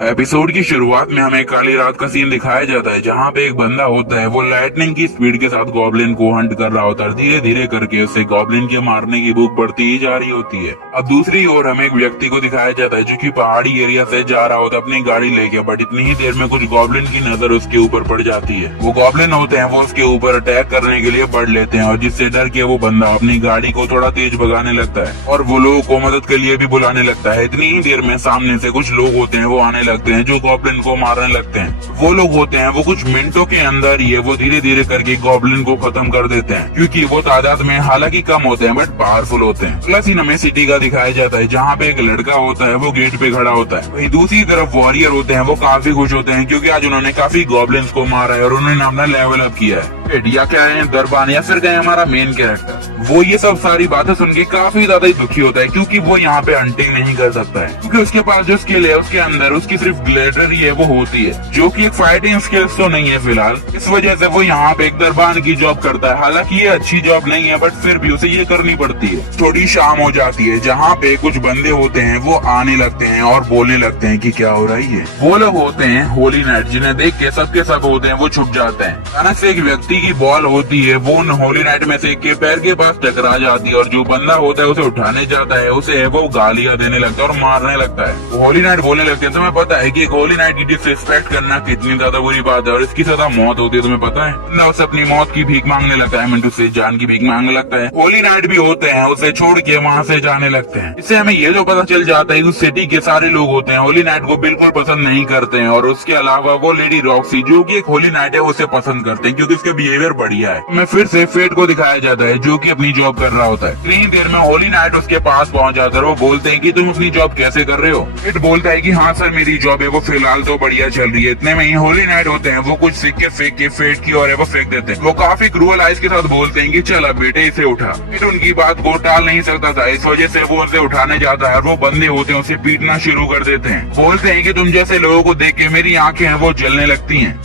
Episode की शुरुआत में हमें काली रात का सीन दिखाया जाता है, जहाँ पे एक बंदा होता है वो लाइटनिंग की स्पीड के साथ गॉब्लिन को हंट कर रहा होता है। धीरे धीरे करके उससे गॉब्लिन के मारने की भूख बढ़ती ही जा रही होती है। अब दूसरी ओर हमें एक व्यक्ति को दिखाया जाता है जो कि पहाड़ी एरिया से जा रहा होता है अपनी गाड़ी लेके, बट इतनी ही देर में कुछ गॉब्लिन की नजर उसके ऊपर पड़ जाती है। वो गॉब्लिन होते हैं वो उसके ऊपर अटैक करने के लिए बढ़ लेते हैं और जिससे डर के वो बंदा अपनी गाड़ी को थोड़ा तेज भगाने लगता है और वो लोगों को मदद के लिए भी बुलाने लगता है। इतनी ही देर में सामने से कुछ लोग होते हैं वो आने लगते हैं जो गॉब्लिन को मारने लगते हैं। वो लोग होते हैं वो कुछ मिनटों के अंदर ही वो धीरे धीरे करके गॉब्लिन को खत्म कर देते हैं, क्योंकि वो तादाद में हालांकि कम होते हैं बट पावरफुल होते हैं। अगला सीन हमें सिटी का दिखाया जाता है जहाँ पे एक लड़का होता है वो गेट पे खड़ा होता है। वहीं दूसरी तरफ वॉरियर होते हैं वो काफी खुश होते हैं क्योंकि आज उन्होंने काफी गॉब्लिन्स को मारा है और उन्होंने अपना लेवल अप किया है। या क्या है दरबान या फिर क्या है हमारा मेन कैरेक्टर, वो ये सब सारी बातें सुन के काफी ज्यादा ही दुखी होता है क्योंकि वो यहाँ पे हंटिंग नहीं कर सकता है, क्योंकि उसके पास जो स्किल है उसके अंदर उसकी सिर्फ ग्लेडर ही है वो होती है, जो कि एक फाइटिंग स्किल्स तो नहीं है फिलहाल। इस वजह से वो यहाँ पे एक दरबान की जॉब करता है। हालांकि ये अच्छी जॉब नहीं है बट फिर भी उसे ये करनी पड़ती है। थोड़ी शाम हो जाती है जहाँ पे कुछ बंदे होते हैं वो आने लगते हैं और बोलने लगते हैं कि क्या हो रही है। वो लोग होते हैं होली नाइट, जिन्हें देख के सबके सब होते हैं वो छुप जाते हैं। अचानक से एक व्यक्ति की बॉल होती है वो उन होली नाइट में से एक के पैर के पास टकरा जाती है और जो बंदा होता है उसे उठाने जाता है, उसे वो गालियां देने लगता है और मारने लगता है। वो होली नाइट बोलने लगते हैं तुम्हें पता है कि एक होली नाइट की डिसरिस्पेक्ट करना कितनी ज्यादा बुरी बात है और इसकी सजा मौत होती है, तुम्हें पता है। बंदा उसे अपनी मौत की भीख मांगने लगता है, मिंटू से जान की भीख मांगने लगता है। होली नाइट भी होते हैं उसे छोड़ के वहाँ से जाने लगते हैं। इससे हमें ये जो पता चल जाता है कि उस सिटी के सारे लोग होते हैं होली नाइट को बिल्कुल पसंद नहीं करते हैं और उसके अलावा वो लेडी रॉक्सी जो की एक होली नाइट है उसे पसंद करते हैं क्योंकि उसका बिहेवियर बढ़िया है। मैं फिर से फेट को दिखाया जाता है जो कि अपनी जॉब कर रहा होता है। इतनी देर में होली नाइट उसके पास पहुंच जाता है। वो बोलते हैं कि तुम अपनी जॉब कैसे कर रहे हो। फेट बोलता है कि हाँ सर मेरी जॉब है वो फिलहाल तो बढ़िया चल रही है। इतने में ही होली नाइट होते हैं वो कुछ सिक्के फेंक के फेट की और वो फेंक देते हैं। वो काफी क्रूअल आइज के साथ बोलते हैं कि चल अब बेटे इसे उठा। फेट उनकी बात को टाल नहीं सकता था, इस वजह से वो उसे उठाने जाता है और वो बंदे होते हैं उसे पीटना शुरू कर देते हैं। बोलते हैं कि तुम जैसे लोगों को देख के मेरी आंखें हैं वो जलने लगती हैं।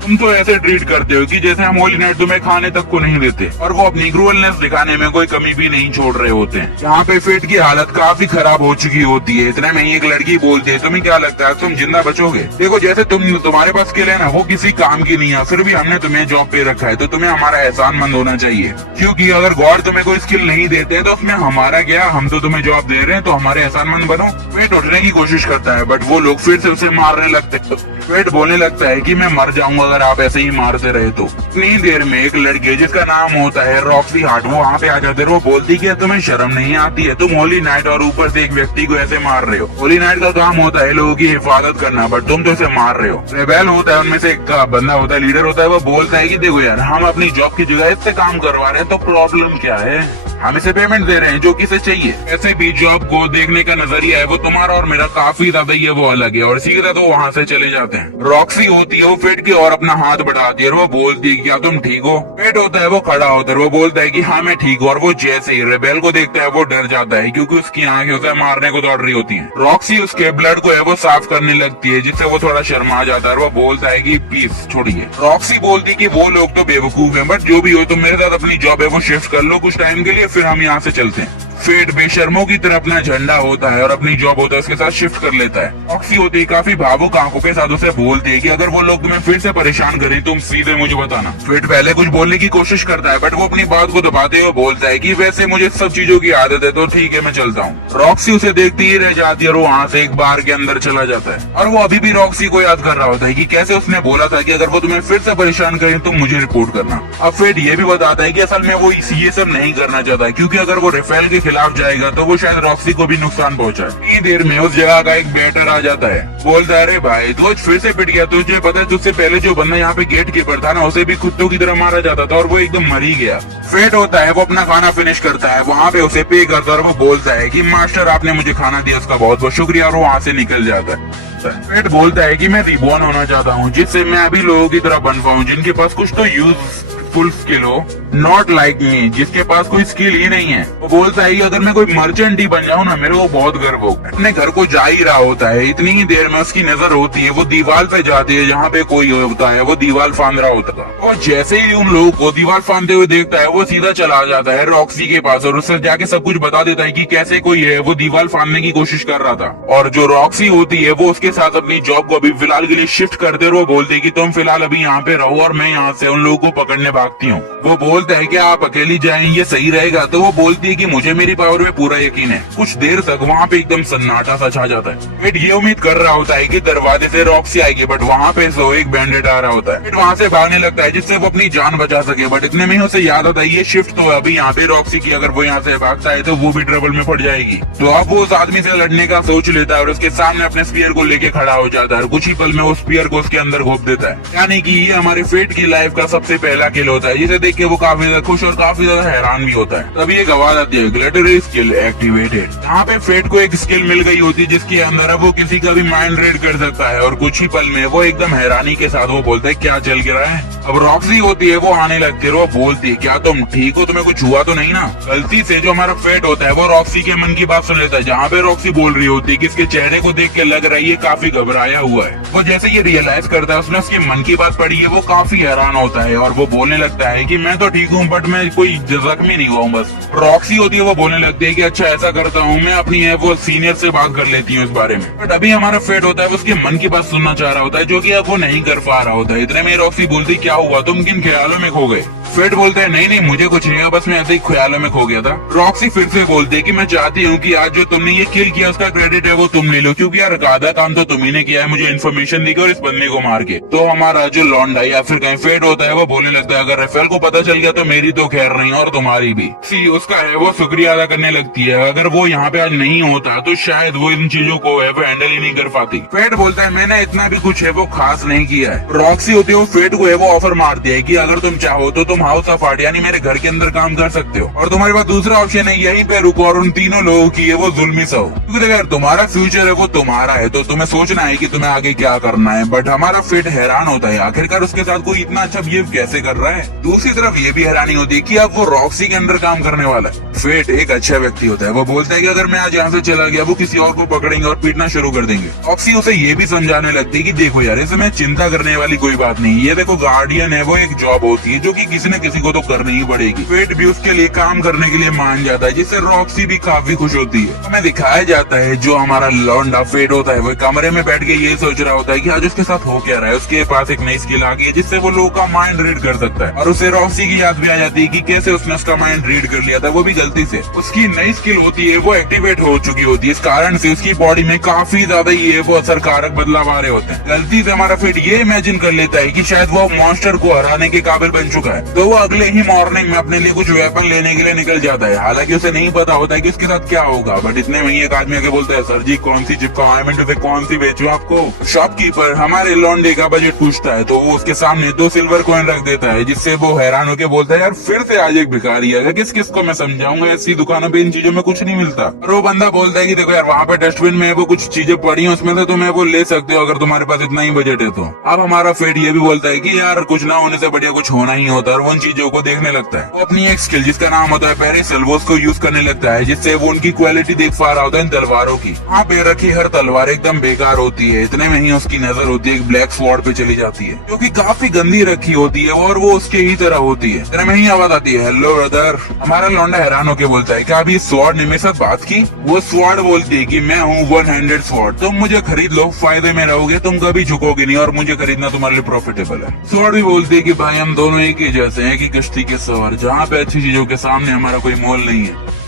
तुम तो ऐसे ट्रीट करते हो कि जैसे हम होली नाइट तुम्हें खाने तक को नहीं देते, और वो अपनी क्रूअलनेस दिखाने में कोई कमी भी नहीं छोड़ रहे होते हैं। यहाँ पे फेट की हालत काफी खराब हो चुकी होती है। इतने में ही एक लड़की बोलती है तुम्हें क्या लगता है तुम जिंदा बचोगे। देखो जैसे तुम्हारे पास स्किल है ना वो किसी काम की नहीं है, फिर भी हमने तुम्हें जॉब पे रखा है तो तुम्हें हमारा एहसानमंद होना चाहिए, क्योंकि अगर गॉड तुम्हें कोई स्किल नहीं देते तो उसमें हमारा क्या, हम तो तुम्हें जॉब दे रहे हैं तो हमारे एहसानमंद बनो। फेट उठने की कोशिश करता है बट वो लोग फिर से उसे मारने लगते हैं। फेट बोलने लगता है कि मैं मर जाऊंगा अगर आप ऐसे ही मारते रहे तो। इतनी देर में एक लड़की जिसका नाम होता है रॉक्सी हार्ट वो वहाँ पे आ जाते हैं। वो बोलती कि तुम्हें शर्म नहीं आती है, तुम होली नाइट और ऊपर से एक व्यक्ति को ऐसे मार रहे हो। होली नाइट का काम होता है लोगों की हिफाजत करना, बट तुम तो इसे मार रहे हो। रेबेल होता है उनमें से एक बंदा होता है, लीडर होता है, वो बोलता है कि देखो यार हम अपनी जॉब की जगह इससे काम करवा रहे हैं तो प्रॉब्लम क्या है, हम इसे पेमेंट दे रहे हैं जो कि इसे चाहिए। ऐसे भी जॉब को देखने का नजरिया है वो तुम्हारा और मेरा काफी ज्यादा ही है वो अलग है, और इसी के साथ वो वहाँ से चले जाते हैं। रॉक्सी होती है वो फेट की और अपना हाथ बढ़ाती है और वो बोलती है क्या तुम ठीक हो। फेट होता है वो खड़ा होता है, वो बोलता है कि हाँ मैं ठीक हूँ, और वो जैसे ही रेबेल को देखता है वो डर जाता है क्योंकि उसकी आंखें उसे मारने को दौड़ रही होती है। रॉक्सी उसके ब्लड को है वो साफ करने लगती है जिससे वो थोड़ा शर्मा जाता है और वो बोलता है कि प्लीज छोड़िए। रॉक्सी बोलती है कि वो लोग तो बेवकूफ है, बट जो भी हो तुम मेरे साथ अपनी जॉब है वो शिफ्ट कर लो कुछ टाइम के लिए, फिर हम यहाँ से चलते हैं। फेट बेशर्मों की तरह अपना झंडा होता है और अपनी जॉब होता है उसके साथ शिफ्ट कर लेता है। रॉक्सी होती है काफी भावुक आंखों के साथ उसे बोलती है कि अगर वो लोग तुम्हें फिर से परेशान करें तुम सीधे मुझे बताना। फेट पहले कुछ बोलने की कोशिश करता है बट वो अपनी बात को दबाते हुए बोलता है कि वैसे मुझे सब चीजों की आदत है तो ठीक है मैं चलता हूँ। रॉक्सी उसे देखती ही रह जाती है और वो वहाँ से एक बार के अंदर चला जाता है, और वो अभी भी रॉक्सी को याद कर रहा होता है कि कैसे उसने बोला था कि अगर वो तुम्हें फिर से परेशान करें तो मुझे रिपोर्ट करना। अब फेट ये भी बताता है कि असल में वो ये सब नहीं करना चाहता है क्योंकि अगर वो रेफेल के खिलाफ जाएगा तो वो शायद रॉक्सी को भी नुकसान पहुंचाए। इतनी देर में उस जगह का एक बैटर आ जाता है, बोलता है अरे भाई तू आज फिर से पिट गया, तुझे पता है तुझसे पहले जो बंदा यहाँ पे गेट कीपर था ना उसे भी कुत्तों की तरह मारा जाता था और वो एकदम मर ही गया। फेट होता है वो अपना खाना फिनिश करता है, वहाँ पे उसे पे करता है और वो बोलता है कि मास्टर आपने मुझे खाना दिया उसका बहुत बहुत शुक्रिया, और वो वहाँ से निकल जाता है। फेट बोलता है कि मैं रिबॉर्न होना चाहता हूँ जिससे मैं अभी लोगों की तरह बन पाऊँ जिनके पास कुछ तो यूजफुल स्किल हो, नॉट लाइक मी, जिसके पास कोई स्किल ही नहीं है। वो बोलता है कि अगर मैं कोई मर्चेंट ही बन जाऊँ ना, मेरे को बहुत गर्व होगा। अपने घर को जा ही रहा होता है, इतनी ही देर में उसकी नजर होती है, वो दीवार पे जाती है जहाँ पे कोई होता है, वो दीवार फांद रहा होता है। और जैसे ही उन लोगों को दीवार फांदते हुए देखता है, वो सीधा चला जाता है रॉक्सी के पास और उससे जाके सब कुछ बता देता है कि कैसे कोई है वो दीवार फांदने की कोशिश कर रहा था। और जो रॉक्सी होती है वो उसके साथ अपनी जॉब को अभी फिलहाल के लिए शिफ्ट करते, और वो बोलती है कि तुम फिलहाल अभी यहाँ पे रहो और मैं यहाँ से उन लोगों को पकड़ने भागती हूँ। वो बोलता है कि आप अकेली जाएं, ये सही रहेगा? तो वो बोलती है कि मुझे मेरी पावर में पूरा यकीन है। कुछ देर तक वहाँ पे एकदम सन्नाटा सा छा जाता है। फिर ये उम्मीद कर रहा होता है कि दरवाजे से रॉक्सी आएगी, बट वहाँ पे सो एक बैंडेड आ रहा होता है। फिर वहाँ से भागने लगता है जिससे वो अपनी जान बचा सके, बट इतने में ही उसे याद आता है ये शिफ्ट तो अभी यहाँ पे रॉक्सी की, अगर वो यहाँ से भागता है तो वो भी ट्रबल में पड़ जाएगी। तो अब वो उस आदमी से लड़ने का सोच लेता है और उसके सामने अपने स्पीयर को लेके खड़ा हो जाता है और कुछ ही पल में वो स्पीयर को उसके अंदर घोप देता है। यानी कि ये हमारे फेट की लाइफ का सबसे पहला किल होता है, जिसे देख के वो काफी ज्यादा खुश और काफी ज्यादा हैरान भी होता है। तभी एक आवाज आती है, ग्लिटरी स्किल एक्टिवेटेड। यहाँ पे फेट को एक स्किल मिल गई होती है जिसके अंदर अब वो किसी का भी माइंड रीड कर सकता है। और कुछ ही पल में वो एकदम हैरानी के साथ वो बोलता है क्या चल गिरा है। अब रॉक्सी होती है वो आने लगती है, वो बोलती है क्या तुम ठीक हो, तुम्हें कुछ हुआ तो नहीं ना? गलती से जो हमारा फेट होता है वो रॉक्सी के मन की बात सुन लेता है, जहाँ पे रॉक्सी बोल रही होती है कि इसके चेहरे को देख के लग रहा है ये काफी घबराया हुआ है। वो जैसे ये रियलाइज करता है उसने उसके मन की बात पढ़ी है, वो काफी हैरान होता है और वो बोलने लगता है कि मैं तो ठीक हूँ बट मैं कोई जख्मी नहीं हुआ हूँ बस। रॉक्सी होती है वो बोलने लगती है कि अच्छा ऐसा करता हूँ, मैं अपनी है वो सीनियर से बात कर लेती हूँ इस बारे में। बट अभी हमारा फेट होता है वो उसके मन की बात सुनना चाह रहा होता है, जो कि अब वो नहीं कर पा रहा होता है। इतने में रॉक्सी बोलती क्या हुआ, तुम किन ख्यालों में खो गए? फेट बोलते हैं नहीं मुझे कुछ नहीं हुआ, बस मैं ऐसे ही ख्यालों में खो गया था। रॉक्सी फिर से बोलती है कि मैं चाहती हूँ कि आज जो तुमने ये किल किया उसका क्रेडिट है वो तुम ले लो, क्योंकि यार आधा काम तो तुम्ही ने किया है, मुझे इन्फॉर्मेशन दी और इस बंदे को मार के। तो हमारा जो लौंडा या फिर कहीं फेट होता है वो बोलने लगता है अगर राफेल को पता चल गया तो मेरी तो खैर नहीं और तुम्हारी भी। सी उसका है वो शुक्रिया अदा करने लगती है, अगर वो यहाँ पे आज नहीं होता तो शायद वो इन चीजों को है वो हैंडल ही नहीं कर पाती। फेट बोलता है मैंने इतना भी कुछ है वो खास नहीं किया है। रॉक्सी होती है वो फेट को है वो ऑफर मारती है कि अगर तुम चाहो तो तुम हाउस ऑफ आर्ट यानी मेरे घर के अंदर काम कर सकते हो और तुम्हारे पास दूसरा ऑप्शन है यहीं पे रुको और उन तीनों लोगों की है वो जुल्मी सहो, क्योंकि अगर तुम्हारा फ्यूचर है वो तुम्हारा है तो तुम्हें सोचना है कि तुम्हें आगे क्या करना है। बट हमारा फेट हैरान होता है आखिरकार उसके साथ कोई इतना अच्छा बिहेव कैसे कर रहा है। दूसरी तरफ ये भी हैरानी होती है कि अब वो रॉक्सी के अंदर काम करने वाला है। फेट एक अच्छा व्यक्ति होता है, वो बोलता है कि अगर मैं आज यहाँ से चला गया वो किसी और को पकड़ेंगे और पीटना शुरू कर देंगे। रॉक्सी उसे ये भी समझाने लगती है कि देखो यार इसमें चिंता करने वाली कोई बात नहीं, ये देखो गार्डियन है वो एक जॉब होती है जो कि किसी न किसी को तो करनी ही पड़ेगी। फेट भी उसके लिए काम करने के लिए मान जाता है, जिससे रॉक्सी भी काफी खुश होती है। हमें दिखाया जाता है जो हमारा लौंडा फेट होता है वो कमरे में बैठ के ये सोच रहा होता है कि आज उसके साथ हो क्या रहा है। उसके पास एक नई स्किल आ गई है जिससे वो लोगों का माइंड रीड कर सकता है और उसे रॉक्सी की याद भी आ जाती है कि कैसे उसने उसका माइंड रीड कर लिया था, वो भी गलती से। उसकी नई स्किल होती है वो एक्टिवेट हो चुकी होती है, इस कारण से उसकी बॉडी में काफी ज्यादा ये वो असरकारक बदलाव आ रहे होते हैं। गलती से हमारा फेट ये इमेजिन कर लेता है कि शायद वो मॉन्स्टर को हराने के काबिल बन चुका है, तो वो अगले ही मॉर्निंग में अपने लिए कुछ वेपन लेने के लिए निकल जाता है। हालांकि उसे नहीं पता होता है कि उसके साथ क्या होगा। बट इतने में एक आदमी आके बोलता है सर जी कौन सी चिपकाओ, से कौन सी बेचूं आपको? शॉपकीपर हमारे लौंडे का बजट पूछता है तो वो उसके सामने 2 सिल्वर कॉइन रख देता है, जिससे वो हैरान होकर बोलता है यार फिर से आज एक भिखारी है, किस किस को मैं समझाऊंगा, ऐसी दुकानों पे इन चीजों में कुछ नहीं मिलता। और वो बंदा बोलता है कि देखो यार वहाँ पे डस्टबिन में वो कुछ चीजें पड़ी हैं उसमें से तुम्हें वो ले सकते हो अगर तुम्हारे पास इतना ही बजट है तो। अब हमारा फेट ये भी बोलता है कि यार कुछ ना होने से बढ़िया कुछ होना ही होता है और वो उन चीजों को देखने लगता है। वो अपनी एक स्किल जिसका नाम होता है पेरिसल वो उसको यूज करने लगता है, जिससे वो उनकी क्वालिटी देख पा रहा होता है इन तलवारों की। वहाँ पे रखी हर तलवार एकदम बेकार होती है। इतने में ही उसकी नजर होती है एक ब्लैक स्वॉर्ड पे चली जाती है जो कि काफी गंदी रखी होती है और वो उसके ही तरह होती है। इतने में ही आवाज आती है हेलो ब्रदर। हमारा लौंडा हैरान होकर बोलता है क्या अभी स्वॉर्ड ने मेरे साथ बात की? वो स्वॉर्ड बोलती है कि मैं हूँ 1 हैंडेड स्वॉर्ड, तुम मुझे खरीद लो, फायदे में रहोगे, तुम कभी झुकोगे नहीं और मुझे खरीदना तुम्हारे लिए प्रॉफिटेबल है। स्वॉर्ड भी बोलती है कि भाई हम दोनों एक ही जैसे हैं कि कश्ती के सवार, जहाँ पे अच्छी चीजों के सामने हमारा कोई मोल नहीं है।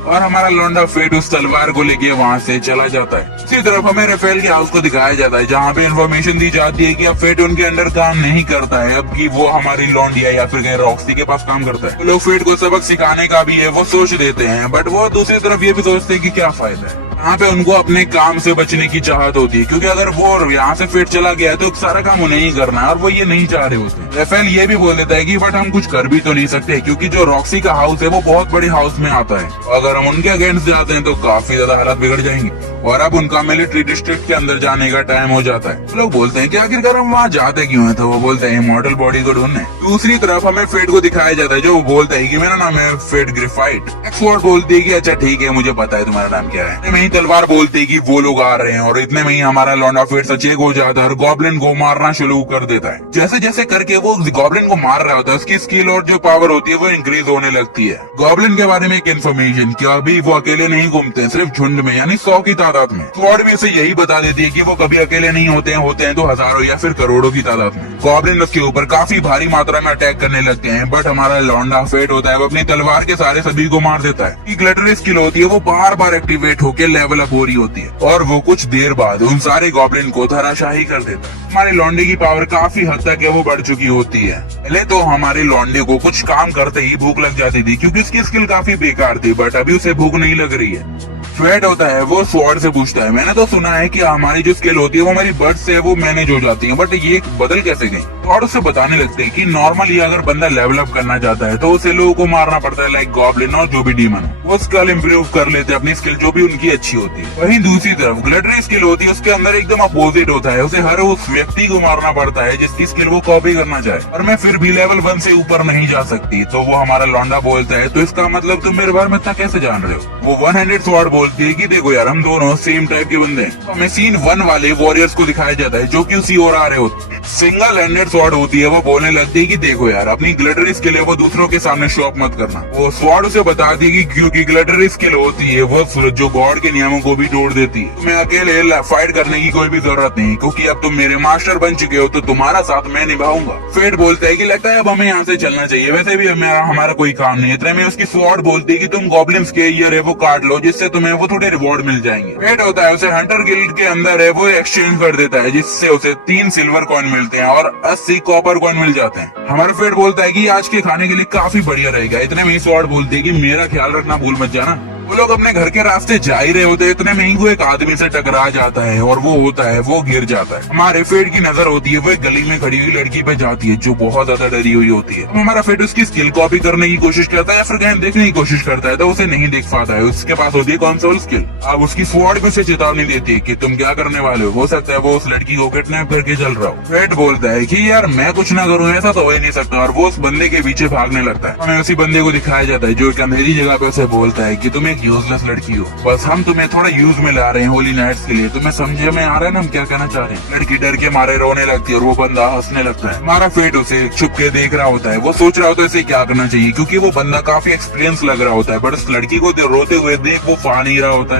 और हमारा लौंडा फेट उस तलवार को लेके वहाँ से चला जाता है। इसी तरफ हमें राफेल के हाउस को दिखाया जाता है जहाँ पे इन्फॉर्मेशन दी जाती है कि अब फेट उनके अंडर काम नहीं करता है, अब कि वो हमारी लौंडिया या फिर कहीं रॉक्सी के पास काम करता है। तो लोग फेट को सबक सिखाने का भी है वो सोच देते हैं, बट वो दूसरी तरफ ये भी सोचते हैं कि क्या फायदा है। यहाँ पे उनको अपने काम से बचने की चाहत होती है, क्योंकि अगर वो यहाँ से फेट चला गया है तो सारा काम उन्हें ही करना है और वो ये नहीं चाह रहे होते। राफेल ये भी बोल देता है कि बट हम कुछ कर भी तो नहीं सकते, क्योंकि जो रॉक्सी का हाउस है वो बहुत बड़े हाउस में आता है, अगर हम उनके अगेंस्ट जाते हैं तो काफी ज्यादा हालात बिगड़ जाएंगे। और अब उनका मिलिट्री डिस्ट्रिक्ट के अंदर जाने का टाइम हो जाता है। लोग बोलते हैं कि आखिरकार हम वहाँ जाते क्यों हैं, तो वो बोलते हैं इमॉर्टल बॉडी को ढूंढने। दूसरी तरफ हमें फेट को दिखाया जाता है, जो वो बोलता है कि मेरा नाम है फेट ग्रिफाइट। एक्सवर्ड बोलती है कि अच्छा ठीक है, मुझे पता है तुम्हारा नाम क्या है। इतने में ही तलवार बोलती है कि वो लोग आ रहे हैं, और इतने में ही हमारा लौंडा फेट सचेत हो जाता है और गॉब्लिन को मारना शुरू कर देता है। जैसे जैसे करके वो गॉब्लिन को मार रहा होता है, उसकी स्किल और जो पावर होती है वो इंक्रीज होने लगती है। गॉब्लिन के बारे में एक इन्फॉर्मेशन कि अभी वो अकेले नहीं घूमते, सिर्फ झुंड में, यानी 100 की तादाद में। स्वॉर्ड भी उसे यही बता देती है कि वो कभी अकेले नहीं होते हैं तो हजारों या फिर करोड़ों की तादाद में। गॉब्लिन उसके ऊपर काफी भारी मात्रा में अटैक करने लगते हैं, बट हमारा लौंडा फेट होता है वो अपनी तलवार के सारे सभी को मार देता है। ग्लिटरी स्किल होती है वो बार बार एक्टिवेट होकर लेवल अप हो रही होती है, और वो कुछ देर बाद उन सारे गॉब्लिन को धराशाही कर देता है। हमारे लौंडे की पावर काफी हद तक है वो बढ़ चुकी होती है। पहले तो हमारे लौंडे को कुछ काम करते ही भूख लग जाती थी, क्योंकि उसकी स्किल काफी बेकार थी, बट अभी उसे भूख नहीं लग रही है। फेट होता है वो स्वॉर्ड से पूछता है, मैंने तो सुना है कि हमारी जो स्किल होती है वो हमारी बर्ड से वो मैनेज हो जाती है, बट ये बदल कैसे गई। स्वॉर्ड उससे बताने लगते हैं कि नॉर्मली अगर बंदा लेवल अप करना चाहता है तो उसे लोगों को मारना पड़ता है, लाइक गॉब्लिन और जो भी डीमन। वो स्किल इम्प्रूव कर लेते हैं अपनी स्किल जो भी उनकी अच्छी होती है। वहीं दूसरी तरफ ग्लिटरी स्किल होती है, उसके अंदर एकदम अपोजिट होता है, उसे हर उस व्यक्ति को मारना पड़ता है जिसकी स्किल वो कॉपी करना चाहे, और मैं फिर भी लेवल 1 से ऊपर नहीं जा सकती। तो वो हमारा लौंडा बोलता है, तो इसका मतलब तुम मेरे बारे में इतना कैसे जान रहे हो। वो 1 हैंडेड स्वॉर्ड बोलती है कि देखो यार, हम दोनों सेम टाइप के बंदे हैं। तो हमें सीन 1 वाले वॉरियर्स को दिखाया जाता है जो कि उसी ओर आ रहे होते हैं। सिंगल हैंडेड स्वॉर्ड होती है, वो बोलने लगती है कि देखो यार, अपनी ग्लिटरी स्किल है वो दूसरों के सामने शो ऑफ मत करना। वो स्वॉर्ड उसे बताती है कि क्योंकि ग्लिटरी स्किल होती है वो जो गॉड के नियमों को भी तोड़ देती है। तुम्हें अकेले फाइट करने की कोई भी जरूरत नहीं, क्योंकि अब तुम मेरे मास्टर बन चुके हो, तो तुम्हारा साथ मैं निभाऊंगा। फेट बोलता है कि लगता है अब हमें यहाँ से चलना चाहिए, वैसे भी हमारा कोई काम नहीं है। इतने में उसकी स्वॉर्ड बोलती है कि तुम गॉब्लिन्स के ईयर है वो काट लो, जिससे तुम्हें वो थोड़े रिवॉर्ड मिल जाएंगे। फेट होता है उसे हंटर गिल्ड के अंदर है वो एक्सचेंज कर देता है, जिससे उसे 3 सिल्वर कॉइन मिलते हैं और 80 कॉपर कॉइन मिल जाते हैं। हमारा फेट बोलता है कि आज के खाने के लिए काफी बढ़िया रहेगा। इतने में ही स्वॉर्ड बोलती है कि मेरा ख्याल रखना भूल मत जाना। वो लोग अपने घर के रास्ते जा ही रहे होते हैं, इतने में ही वो एक आदमी से टकरा जाता है, और वो होता है वो गिर जाता है। हमारे फेट की नजर होती है वो एक गली में खड़ी हुई लड़की पे जाती है जो बहुत ज्यादा डरी हुई होती है। हमारा फेट उसकी स्किल कॉपी करने की कोशिश करता है, फिर कहीं देखने की कोशिश करता है तो उसे नहीं देख पाता है। उसके पास होती है कंसोल स्किल। अब उसकी स्वॉर्ड भी उसे चेतावनी देती है कि तुम क्या करने वाले हो सकता है वो उस लड़की को किडनैप करके चल रहा हो। फेट बोलता है कि यार मैं कुछ ना करूँ, ऐसा तो हो ही नहीं सकता, और वो उस बंदे के पीछे भागने लगता है। हमें उसी बंदे को दिखाया जाता है जो एक अंधेरी जगह पे उसे बोलता है कि तुम एक यूजलेस लड़की, बस हम तुम्हें थोड़ा यूज में ला रहे हैं होली नाइट्स के लिए। तुम्हें समझे में आ रहा है ना हम क्या कहना चाह रहे हैं। लड़की डर के मारे रोने लगती है और वो बंदा हंसने लगता है। हमारा फेट उसे छुप के देख रहा होता है, वो सोच रहा होता है इसे क्या करना चाहिए, क्योंकि वो बंदा काफी एक्सपीरियंस लग रहा होता है, बट उस लड़की को रोते हुए देख वो फा नहीं रहा होता है।